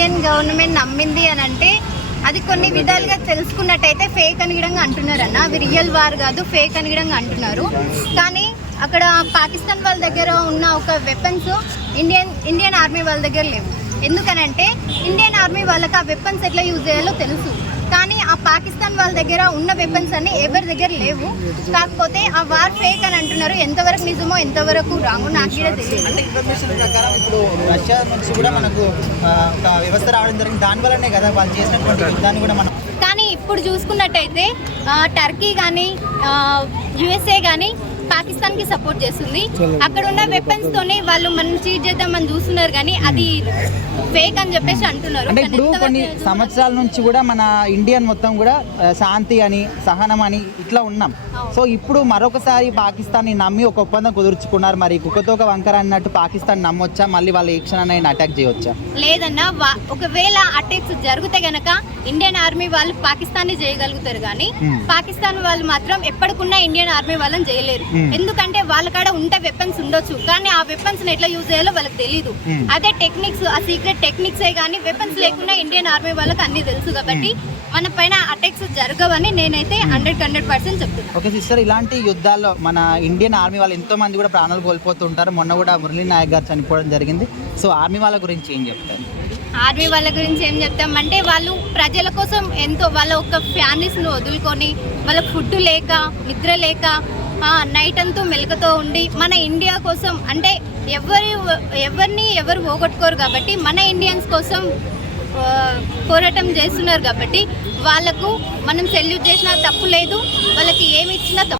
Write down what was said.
Indian government నమ్మింది అని అంటే అది కొన్ని విధాలుగా తెలుసుకున్నట్టయితే ఫేక్ అని కూడా అంటున్నారు అన్న అవి రియల్ వార్ కాదు ఫేక్ అని కూడా అంటున్నారు. కానీ అక్కడ పాకిస్తాన్ వాళ్ళ దగ్గర ఉన్న ఒక వెపన్స్ ఇండియన్ ఇండియన్ ఆర్మీ వాళ్ళ దగ్గర లేవు. ఎందుకనంటే ఇండియన్ ఆర్మీ వాళ్ళకి ఆ వెపన్స్ ఎట్లా యూజ్ చేయాలో తెలుసు. కానీ ఆ పాకిస్తాన్ వాళ్ళ దగ్గర ఉన్న వెపన్స్ అన్ని ఎవరి దగ్గర లేవు. కాకపోతే ఆ వార్ ఫేక్ అని అంటున్నారు. ఎంతవరకు నిజమో ఎంతవరకు రాంగో నాకు కూడా తెలియదు. అంటే ఇన్ఫర్మేషన్ ప్రకారం ఇప్పుడు రష్యా నుంచి కూడా మనకు ఒక వ్యవస్థ రావడం జరిగింది. దాని వల్లనే కదా వాళ్ళు చేసినటువంటి యుద్ధాన్ని కూడా మనం కానీ ఇప్పుడు చూసుకున్నట్టయితే టర్కీ కానీ యుఎస్ఏ కానీ పాకిస్తాన్కి సపోర్ట్ చేస్తుంది. అక్కడ ఉన్న వెపన్స్ తోని వాళ్ళు మనం చీట్ చేద్దామని చూస్తున్నారు కానీ అది ఫేక్ అని చెప్పేసి అంటున్నారు. అంటే ఇప్పుడు కొన్ని సంవత్సరాల నుంచి కూడా మన ఇండియన్ మొత్తం కూడా శాంతి అని సహనం అని ఇట్లా ఉన్నాం. సో ఇప్పుడు మరొకసారి పాకిస్తాన్ని నమ్మి ఒక ఒప్పందం కుదుర్చుకున్నారు. మరి కుక్కతోక వంకర అన్నట్టు పాకిస్తాన్ నమ్మొచ్చా? మళ్ళీ వాళ్ళు ఏ క్షణాన్ని అటాక్ చేయవచ్చా లేదన్నా ఒకవేళ అటాక్స్ జరిగితే గనక ఇండియన్ ఆర్మీ వాళ్ళు పాకిస్తాన్ చేయగలుగుతారు కానీ. పాకిస్తాన్ వాళ్ళు మాత్రం ఎప్పటికున్నా ఇండియన్ ఆర్మీ వాళ్ళని చేయలేరు. ఎందుకంటే వాళ్ళ కాడ ఉంటే వెపన్స్ ఉండొచ్చు కానీ ఆ వెపన్స్ ఎట్లా యూజ్ చేయాలో వాళ్ళకి తెలియదు Hmm. అదే టెక్నిక్స్ ఆ సీక్రెట్ టెక్నిక్స్ కానీ వెపన్స్ లేకుండా ఇండియన్ ఆర్మీ వాళ్ళకి అన్ని తెలుసు కాబట్టి మన పైన అటాక్స్ జరగవని నేనైతే హండ్రెడ్ హండ్రెడ్ పర్సెంట్ చెప్తున్నాను ఓకే సిస్టర్ ఇలాంటి యుద్ధాల్లో మన ఇండియన్ ఆర్మీ వాళ్ళు ఎంతో మంది కూడా ప్రాణాలు కోల్పోతుంటారు. మొన్న కూడా మురళీ నాయక్ గారు చనిపోవడం జరిగింది. సో ఆర్మీ వాళ్ళ గురించి ఏం చెప్తారు? ఆర్మీ వాళ్ళ గురించి ఏం చెప్తాం అంటే వాళ్ళు ప్రజల కోసం ఎంతో వాళ్ళ ఒక ఫ్యామిలీస్ను వదులుకొని వాళ్ళ ఫుడ్ లేక నిద్ర లేక నైట్ అంతా మెలకతో ఉండి మన ఇండియా కోసం అంటే ఎవరి ఎవరిని ఎవరు పోగొట్టుకోరు కాబట్టి మన ఇండియన్స్ కోసం పోరాటం చేస్తున్నారు కాబట్టి వాళ్ళకు మనం సెల్యూట్ చేసినా తప్పు లేదు వాళ్ళకి ఏమి ఇచ్చినా తప్పు